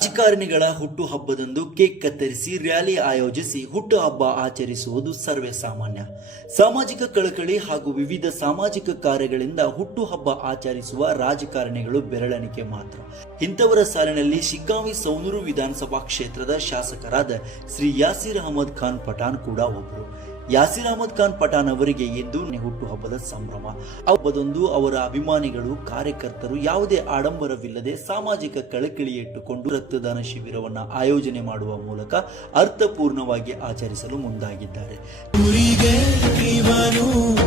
ರಾಜಕಾರಣಿಗಳ ಹುಟ್ಟುಹಬ್ಬದಂದು ಕೇಕ್ ಕತ್ತರಿಸಿ ರ್ಯಾಲಿ ಆಯೋಜಿಸಿ ಹುಟ್ಟುಹಬ್ಬ ಆಚರಿಸುವುದು ಸರ್ವೇ ಸಾಮಾನ್ಯ. ಸಾಮಾಜಿಕ ಕಳಕಳಿ ಹಾಗೂ ವಿವಿಧ ಸಾಮಾಜಿಕ ಕಾರ್ಯಗಳಿಂದ ಹುಟ್ಟುಹಬ್ಬ ಆಚರಿಸುವ ರಾಜಕಾರಣಿಗಳು ಬೆರಳೆಣಿಕೆ ಮಾತ್ರ. ಇಂಥವರ ಸಾಲಿನಲ್ಲಿ ಶಿಗ್ಗಾಂವಿ ಸೌನೂರು ವಿಧಾನಸಭಾ ಕ್ಷೇತ್ರದ ಶಾಸಕರಾದ ಶ್ರೀ ಯಾಸೀರ್ ಅಹಮದ್ ಖಾನ್ ಪಠಾಣ್ ಕೂಡ ಒಬ್ಬರು. ಯಾಸೀರ್ ಅಹಮದ್ ಖಾನ್ ಪಠಾಣ್ ಅವರಿಗೆ ಇಂದು ಹುಟ್ಟುಹಬ್ಬದ ಸಂಭ್ರಮ. ಹಬ್ಬದಂದು ಅವರ ಅಭಿಮಾನಿಗಳು, ಕಾರ್ಯಕರ್ತರು ಯಾವುದೇ ಆಡಂಬರವಿಲ್ಲದೆ ಸಾಮಾಜಿಕ ಕಳಕಳಿ ಇಟ್ಟುಕೊಂಡು ರಕ್ತದಾನ ಶಿಬಿರವನ್ನು ಆಯೋಜನೆ ಮಾಡುವ ಮೂಲಕ ಅರ್ಥಪೂರ್ಣವಾಗಿ ಆಚರಿಸಲು ಮುಂದಾಗಿದ್ದಾರೆ.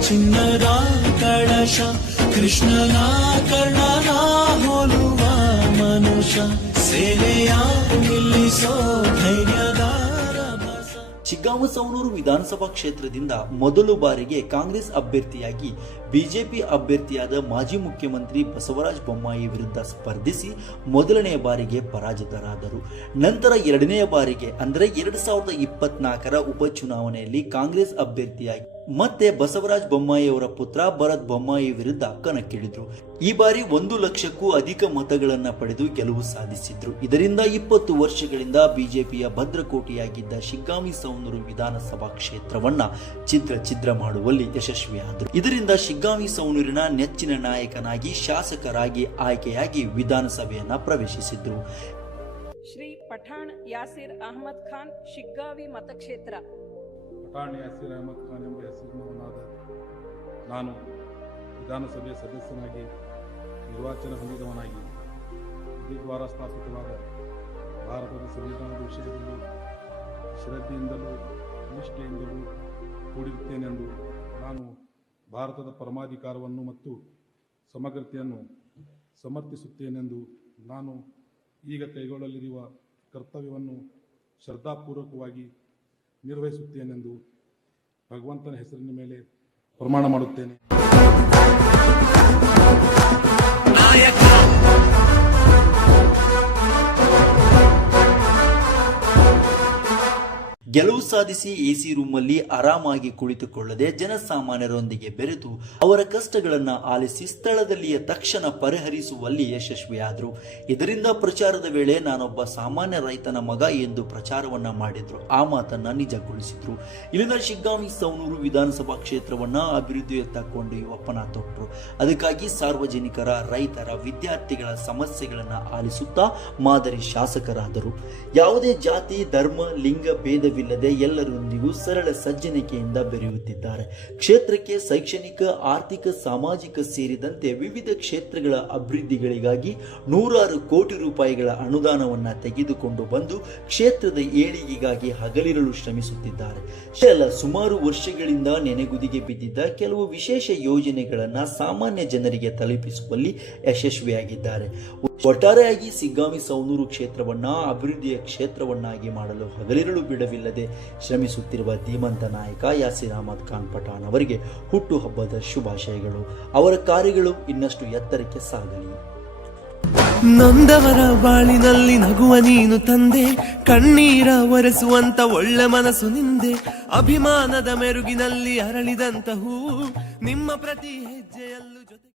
ಚಿನ್ನದ ಕಳಶ ಕೃಷ್ಣನ ಕರ್ಣನ ಹೋಲುವ ಮನುಷ್ಯ ಸೇನೆಯ ನಿಲ್ಲಿಸೋ ಧೈರ್ಯದ ಶಿಗ್ಗಾಂವಿ ಸೌನೂರು ವಿಧಾನಸಭಾ ಕ್ಷೇತ್ರದಿಂದ ಮೊದಲು ಬಾರಿಗೆ ಕಾಂಗ್ರೆಸ್ ಅಭ್ಯರ್ಥಿಯಾಗಿ ಬಿಜೆಪಿ ಅಭ್ಯರ್ಥಿಯಾದ ಮಾಜಿ ಮುಖ್ಯಮಂತ್ರಿ ಬಸವರಾಜ ಬೊಮ್ಮಾಯಿ ವಿರುದ್ಧ ಸ್ಪರ್ಧಿಸಿ ಮೊದಲನೆಯ ಬಾರಿಗೆ ಪರಾಜಿತರಾದರು. ನಂತರ ಎರಡನೆಯ ಬಾರಿಗೆ ಅಂದರೆ 2024ರ ಉಪಚುನಾವಣೆಯಲ್ಲಿ ಕಾಂಗ್ರೆಸ್ ಅಭ್ಯರ್ಥಿಯಾಗಿ ಮತ್ತೆ ಬಸವರಾಜ ಬೊಮ್ಮಾಯಿ ಅವರ ಪುತ್ರ ಭರತ್ ಬೊಮ್ಮಾಯಿ ವಿರುದ್ಧ ಕಣಕ್ಕಿಳಿದ್ರು. ಈ ಬಾರಿ 1 ಲಕ್ಷಕ್ಕೂ ಅಧಿಕ ಮತಗಳನ್ನ ಪಡೆದು ಗೆಲುವು ಸಾಧಿಸಿದ್ರು. ಇದರಿಂದ 20 ವರ್ಷಗಳಿಂದ ಬಿಜೆಪಿಯ ಭದ್ರಕೋಟೆಯಾಗಿದ್ದ ಶಿಗ್ಗಾಂವಿ ಸೌನೂರು ವಿಧಾನಸಭಾ ಕ್ಷೇತ್ರವನ್ನ ಛಿದ್ರ ಮಾಡುವಲ್ಲಿ ಯಶಸ್ವಿಯಾದರು. ಇದರಿಂದ ಶಿಗ್ಗಾಂವಿ ಸೌನೂರಿನ ನೆಚ್ಚಿನ ನಾಯಕನಾಗಿ ಶಾಸಕರಾಗಿ ಆಯ್ಕೆಯಾಗಿ ವಿಧಾನಸಭೆಯನ್ನ ಪ್ರವೇಶಿಸಿದ್ರು. ಶ್ರೀ ಪಠಾಣ್ ಯಾಸೀರ್ ಅಹಮದ್ ಖಾನ್ ಶಿಗ್ಗಾಂವಿ ಮತಕ್ಷೇತ್ರ. ಪಠಾಣ್ ಯಾಸೀರ್ ಅಹಮದ್ ಖಾನ್ ಎಂಬ ಹೆಸರಿನವನಾದ ನಾನು ವಿಧಾನಸಭೆಯ ಸದಸ್ಯನಾಗಿ ನಿರ್ವಾಚನ ಹೊಂದಿದವನಾಗಿ ವಿಧಿದ್ವಾರ ಸ್ಥಾಪಿತವಾದ ಭಾರತದ ಸಂವಿಧಾನದ ವಿಷಯದಲ್ಲಿ ಶ್ರದ್ಧೆಯಿಂದಲೂ ನಿಷ್ಠೆಯಿಂದಲೂ ಕೂಡಿರುತ್ತೇನೆಂದು ನಾನು ಭಾರತದ ಪರಮಾಧಿಕಾರವನ್ನು ಮತ್ತು ಸಮಗ್ರತೆಯನ್ನು ಸಮರ್ಥಿಸುತ್ತೇನೆಂದು ನಾನು ಈಗ ಕೈಗೊಳ್ಳಲಿರುವ ಕರ್ತವ್ಯವನ್ನು ಶ್ರದ್ಧಾಪೂರ್ವಕವಾಗಿ ನಿರ್ವಹಿಸುತ್ತೇನೆಂದು ಭಗವಂತನ ಹೆಸರಿನ ಮೇಲೆ ಪ್ರಮಾಣ ಮಾಡುತ್ತೇನೆ. ಗೆಲುವು ಸಾಧಿಸಿ ಎಸಿ ರೂಮಲ್ಲಿ ಆರಾಮಾಗಿ ಕುಳಿತುಕೊಳ್ಳದೆ ಜನಸಾಮಾನ್ಯರೊಂದಿಗೆ ಬೆರೆತು ಅವರ ಕಷ್ಟಗಳನ್ನ ಆಲಿಸಿ ಸ್ಥಳದಲ್ಲಿಯೇ ತಕ್ಷಣ ಪರಿಹರಿಸುವಲ್ಲಿ ಯಶಸ್ವಿಯಾದರು. ಇದರಿಂದ ಪ್ರಚಾರದ ವೇಳೆ ನಾನೊಬ್ಬ ಸಾಮಾನ್ಯ ರೈತನ ಮಗ ಎಂದು ಪ್ರಚಾರವನ್ನ ಮಾಡಿದ್ರು. ಆ ಮಾತನ್ನ ನಿಜಗೊಳಿಸಿದ್ರು. ಇಲ್ಲಿನ ಶಿಗ್ಗಾಂವಿ ಸೌನೂರು ವಿಧಾನಸಭಾ ಕ್ಷೇತ್ರವನ್ನ ಅಭಿವೃದ್ಧಿಯತ್ತ ಕೊಂಡೊಯ್ಯುವ ತೊಟ್ಟರು. ಅದಕ್ಕಾಗಿ ಸಾರ್ವಜನಿಕರ, ರೈತರ, ವಿದ್ಯಾರ್ಥಿಗಳ ಸಮಸ್ಯೆಗಳನ್ನ ಆಲಿಸುತ್ತಾ ಮಾದರಿ ಶಾಸಕರಾದರು. ಯಾವುದೇ ಜಾತಿ, ಧರ್ಮ, ಲಿಂಗ ಭೇದವಿಲ್ಲ ಎಲ್ಲರೊಂದಿಗೂ ಸರಳ ಸಜ್ಜನಿಕೆಯಿಂದ ಬೆರೆಯುತ್ತಿದ್ದಾರೆ. ಕ್ಷೇತ್ರಕ್ಕೆ ಶೈಕ್ಷಣಿಕ, ಆರ್ಥಿಕ, ಸಾಮಾಜಿಕ ಸೇರಿದಂತೆ ವಿವಿಧ ಕ್ಷೇತ್ರಗಳ ಅಭಿವೃದ್ಧಿಗಳಿಗಾಗಿ 100 ಕೋಟಿ ರೂಪಾಯಿಗಳ ಅನುದಾನವನ್ನ ತೆಗೆದುಕೊಂಡು ಬಂದು ಕ್ಷೇತ್ರದ ಏಳಿಗೆಗಾಗಿ ಹಗಲಿರುಳು ಶ್ರಮಿಸುತ್ತಿದ್ದಾರೆ. ಸುಮಾರು ವರ್ಷಗಳಿಂದ ನೆನೆಗುದಿಗೆ ಬಿದ್ದಿದ್ದ ಕೆಲವು ವಿಶೇಷ ಯೋಜನೆಗಳನ್ನ ಸಾಮಾನ್ಯ ಜನರಿಗೆ ತಲುಪಿಸುವಲ್ಲಿ ಯಶಸ್ವಿಯಾಗಿದ್ದಾರೆ. ಒಟ್ಟಾರೆಯಾಗಿ ಶಿಗ್ಗಾಂವಿ ಸೌನೂರು ಕ್ಷೇತ್ರವನ್ನ ಅಭಿವೃದ್ಧಿಯ ಕ್ಷೇತ್ರವನ್ನಾಗಿ ಮಾಡಲು ಹಗಲಿರುಳು ಬಿಡವಿಲ್ಲದೆ ಶ್ರಮಿಸುತ್ತಿರುವ ಧೀಮಂತ ನಾಯಕ ಯಾಸೀರ್ ಅಹಮದ್ ಖಾನ್ ಪಠಾಣ್ ಅವರಿಗೆ ಹುಟ್ಟುಹಬ್ಬದ ಶುಭಾಶಯಗಳು. ಅವರ ಕಾರ್ಯಗಳು ಇನ್ನಷ್ಟು ಎತ್ತರಕ್ಕೆ ಸಾಗಲಿ. ನೊಂದವರ ಬಾಳಿನಲ್ಲಿ ನಗುವ ನೀನು ತಂದೆ, ಕಣ್ಣೀರ ಒರೆಸುವಂತ ಒಳ್ಳೆ ಮನಸ್ಸು ನಿಂದೆ, ಅಭಿಮಾನದ ಮೆರುಗಿನಲ್ಲಿ ಅರಳಿದಂತ ಹೂವು ನಿಮ್ಮ ಪ್ರತಿ ಹೆಜ್ಜೆಯಲ್ಲೂ ಜೊತೆ